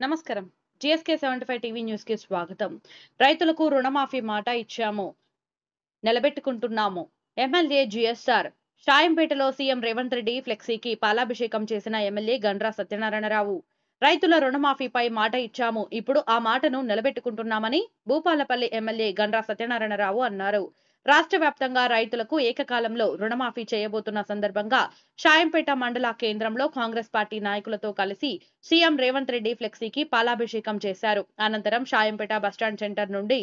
నమస్కారం. GSK 75 TV news కి స్వాగతం. రైతులకు రుణమాఫీ మాట ఇచ్చాము, నిలబెట్టుకుంటున్నాము. ఎమ్మెల్యే జీఎస్ఆర్ షాయంపేటలో సీఎం రేవంత్ రెడ్డి ఫ్లెక్సీకి పాలాభిషేకం చేసిన ఎమ్మెల్యే గండ్ర సత్యనారాయణరావు. రైతుల రుణమాఫీపై మాట ఇచ్చాము, ఇప్పుడు ఆ మాటను నిలబెట్టుకుంటున్నామని భూపాలపల్లి ఎమ్మెల్యే గండ్ర సత్యనారాయణరావు అన్నారు. రాష్ట్ర వ్యాప్తంగా రైతులకు ఏకకాలంలో రుణమాఫీ చేయబోతున్న సందర్భంగా షాయంపేట మండల కేంద్రంలో కాంగ్రెస్ పార్టీ నాయకులతో కలిసి సీఎం రేవంత్ రెడ్డి ఫ్లెక్సీకి పాలాభిషేకం చేశారు. అనంతరం షాయంపేట బస్టాండ్ సెంటర్ నుండి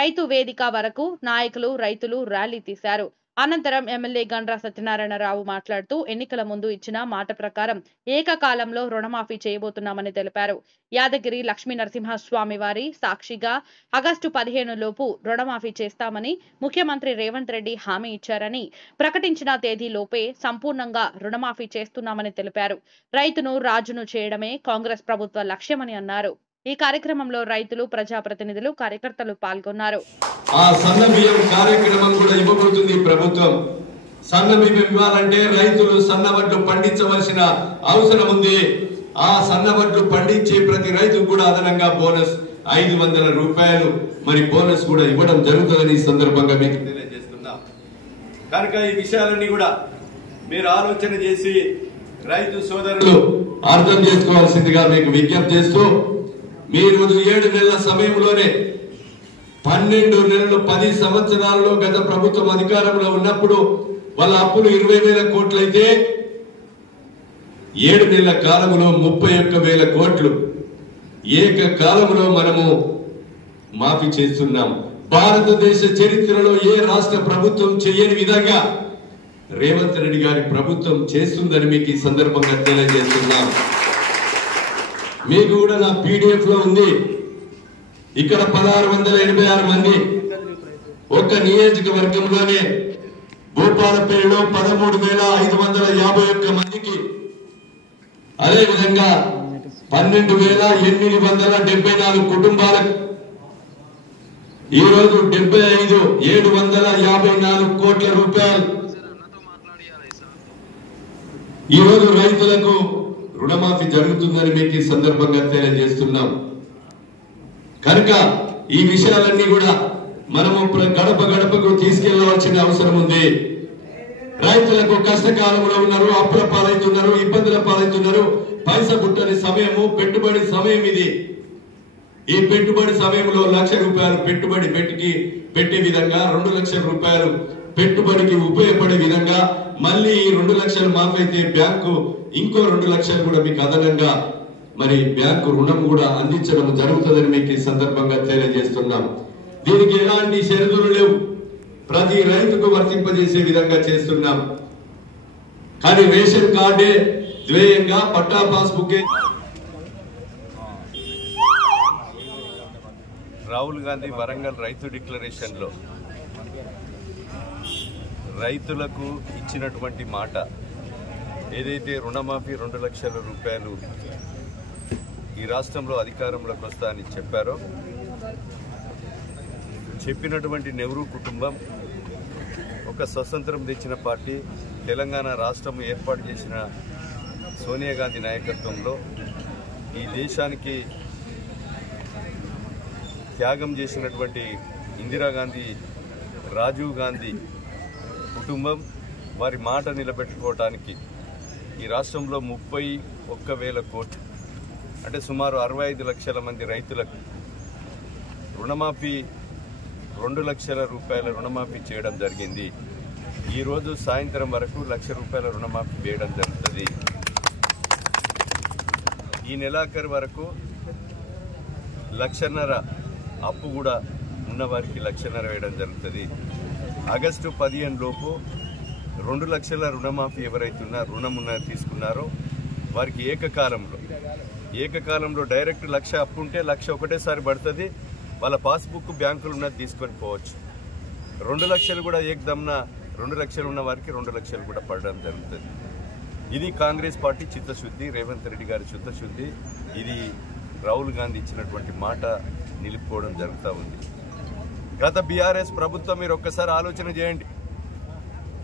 రైతు వేదిక వరకు నాయకులు, రైతులు ర్యాలీ తీశారు. అనంతరం ఎమ్మెల్యే గండ్ర సత్యనారాయణరావు మాట్లాడుతూ ఎన్నికల ముందు ఇచ్చిన మాట ప్రకారం ఏకకాలంలో రుణమాఫీ చేయబోతున్నామని తెలిపారు. యాదగిరి లక్ష్మీ నరసింహస్వామి వారి సాక్షిగా ఆగస్టు 15 లోపు రుణమాఫీ చేస్తామని ముఖ్యమంత్రి రేవంత్ రెడ్డి హామీ ఇచ్చారని, ప్రకటించిన తేదీలోపే సంపూర్ణంగా రుణమాఫీ చేస్తున్నామని తెలిపారు. రైతును రాజును చేయడమే కాంగ్రెస్ ప్రభుత్వ లక్ష్యమని అన్నారు. ఈ కార్యక్రమంలో రైతులు, ప్రజాప్రతినిధులు, కార్యకర్తలు పాల్గొన్నారు. ఆ సన్న బియ్యం కార్యక్రమం కూడా ఇవ్వబోతుంది ప్రభుత్వం. సన్న బియ్యం ఇవ్వాలంటే రైతులు సన్న వడ్లు పండించవలసిన అవసరం ఉంది. ఆ సన్న వడ్లు పండించే ప్రతి రైతుకు కూడా అదనంగా బోనస్ 500 రూపాయలు మరి బోనస్ కూడా ఇవ్వడం జరుగుతుందని ఈ సందర్భంగా మీకు తెలియజేస్తున్నా. కనుక ఈ విషయాలన్నీ కూడా మీరు ఆలోచన చేసి రైతు సోదరులు అర్థం చేసుకోవాల్సిందిగా మీకు విజ్ఞప్తి చేస్తూ, మీరు 7 నెలల సమయంలోనే 12 నెలలు 10 సంవత్సరాల్లో గత ప్రభుత్వం అధికారంలో ఉన్నప్పుడు వాళ్ళ అప్పులు 20,000 కోట్లయితే 7 నెలల కాలంలో 31,000 కోట్లు ఏకకాలంలో మనము మాఫీ చేస్తున్నాం. భారతదేశ చరిత్రలో ఏ రాష్ట్ర ప్రభుత్వం చేయని విధంగా రేవంత్ రెడ్డి గారి ప్రభుత్వం చేస్తుందని మీకు ఈ సందర్భంగా తెలియజేస్తున్నాం. మీకు కూడా నా పీడిఎఫ్ లో ఉంది. ఇక్కడ 1686 మంది ఒక నియోజకవర్గంలోనే భూపాలపల్లిలో 13,551 మందికి, అదే విధంగా 12,874 కుటుంబాలకు ఈరోజు 75,754 కోట్ల రూపాయలు ఈరోజు రైతులకు రుణమాఫీ జరుగుతుందని మీకు ఈ సందర్భంగా తెలియజేస్తున్నాం. కనుక ఈ విషయాలన్నీ కూడా మనము గడప గడపకు తీసుకెళ్లవలసిన అవసరం ఉంది. రైతులకు కష్టకాలంలో ఉన్నారు, అప్పుల పాలవుతున్నారు, ఇబ్బందుల పాలవుతున్నారు. పైసా పుట్టని సమయము, పెట్టుబడి సమయం ఇది. ఈ పెట్టుబడి సమయంలో 1,00,000 రూపాయలు పెట్టుబడి పెట్టే విధంగా 2 లక్షల రూపాయలు పెట్టుబడికి ఉపయోగపడే విధంగా మళ్ళీ 2 లక్షలు మాఫీ అయితే బ్యాంకు ఇంకో 2 లక్షలు కూడా మీకు అదనంగా మరి బ్యాంకు రుణం కూడా అందించడం జరుగుతుందని మీకు ఈ సందర్భంగా తెలియజేస్తున్నాం. దీనికి ఎలాంటి షరతులు లేవు, ప్రతి రైతుకు వర్తింపజేసే విధంగా చేస్తున్నాం. కానీ రేషన్ కార్డే ద్వేయంగా పట్టా పాస్బుక్. రాహుల్ గాంధీ వరంగల్ రైతు డిక్లరేషన్ లో రైతులకు ఇచ్చినటువంటి మాట ఏదైతే రుణమాఫీ 2 లక్షల రూపాయలు ఈ రాష్ట్రంలో అధికారంలోకి వస్తా అని చెప్పారో, చెప్పినటువంటి నెహ్రూ కుటుంబం ఒక స్వతంత్రం తెచ్చిన పార్టీ, తెలంగాణ రాష్ట్రం ఏర్పాటు చేసిన సోనియా గాంధీ నాయకత్వంలో ఈ దేశానికి త్యాగం చేసినటువంటి ఇందిరాగాంధీ, రాజీవ్ గాంధీ కుటుంబం వారి మాట నిలబెట్టుకోవటానికి ఈ రాష్ట్రంలో 31,000 కోట్లు అంటే సుమారు 65 లక్షల మంది రైతులకు రుణమాఫీ 2 లక్షల రూపాయల రుణమాఫీ చేయడం జరిగింది. ఈరోజు సాయంత్రం వరకు 1,00,000 రూపాయల రుణమాఫీ వేయడం జరుగుతుంది. ఈ నెలాఖరు వరకు 1,50,000 అప్పు కూడా ఉన్నవారికి 1,50,000 వేయడం జరుగుతుంది. ఆగస్టు 15 లోపు 2 లక్షల రుణమాఫీ ఎవరైతే రుణం తీసుకున్నారో వారికి ఏకకాలంలో డైరెక్ట్ 1,00,000 అప్పు ఉంటే 1,00,000 ఒకటేసారి పడుతుంది. వాళ్ళ పాస్బుక్ బ్యాంకులు ఉన్నది తీసుకొని పోవచ్చు. 2 లక్షలు కూడా ఏకదమ్న 2 లక్షలు ఉన్న వారికి 2 లక్షలు కూడా పడడం జరుగుతుంది. ఇది కాంగ్రెస్ పార్టీ చిత్తశుద్ధి, రేవంత్ రెడ్డి గారి చిత్తశుద్ధి. ఇది రాహుల్ గాంధీ ఇచ్చినటువంటి మాట నిలుపుకోవడం జరుగుతూ ఉంది. గత బీఆర్ఎస్ ప్రభుత్వం మీరు ఒక్కసారి ఆలోచన చేయండి.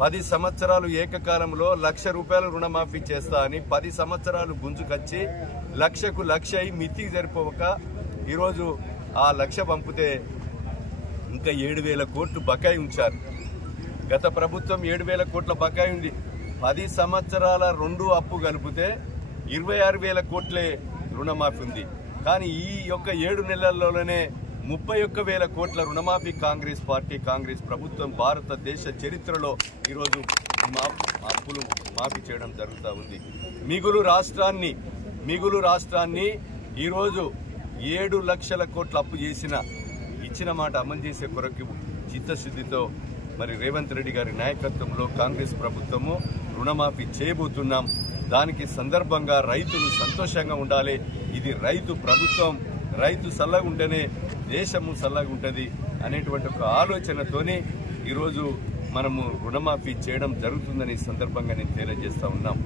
10 సంవత్సరాలు ఏకకాలంలో 1,00,000 రూపాయలు రుణమాఫీ చేస్తా అని 10 సంవత్సరాలు గుంజుకొచ్చి లక్షకు లక్ష అయి మితికి సరిపోక ఈరోజు ఆ లక్ష పంపితే ఇంకా 7,000 కోట్లు బకాయి ఉంచారు. గత ప్రభుత్వం 7,000 కోట్ల బకాయి ఉంది. 10 సంవత్సరాల 2 అప్పు కలిపితే 26,000 కోట్లే రుణమాఫీ ఉంది. కానీ ఈ యొక్క 7 నెలల్లోనే 31,000 కోట్ల రుణమాఫీ కాంగ్రెస్ పార్టీ కాంగ్రెస్ ప్రభుత్వం భారతదేశ చరిత్రలో ఈరోజు అప్పులు మాఫీ చేయడం జరుగుతూ ఉంది. మిగులు రాష్ట్రాన్ని ఈరోజు 7 లక్షల కోట్ల అప్పు ఇచ్చిన మాట అమలు చేసే కొరకు చిత్తశుద్ధితో మరి రేవంత్ రెడ్డి గారి నాయకత్వంలో కాంగ్రెస్ ప్రభుత్వము రుణమాఫీ చేయబోతున్నాం. దానికి సందర్భంగా రైతులు సంతోషంగా ఉండాలి. ఇది రైతు ప్రభుత్వం, రైతు చల్లగా ఉంటేనే దేశము చల్లగా ఉంటుంది అనేటువంటి ఒక ఆలోచనతోనే ఈరోజు మనము రుణమాఫీ చేయడం జరుగుతుందని సందర్భంగా నేను తెలియజేస్తా ఉన్నాం.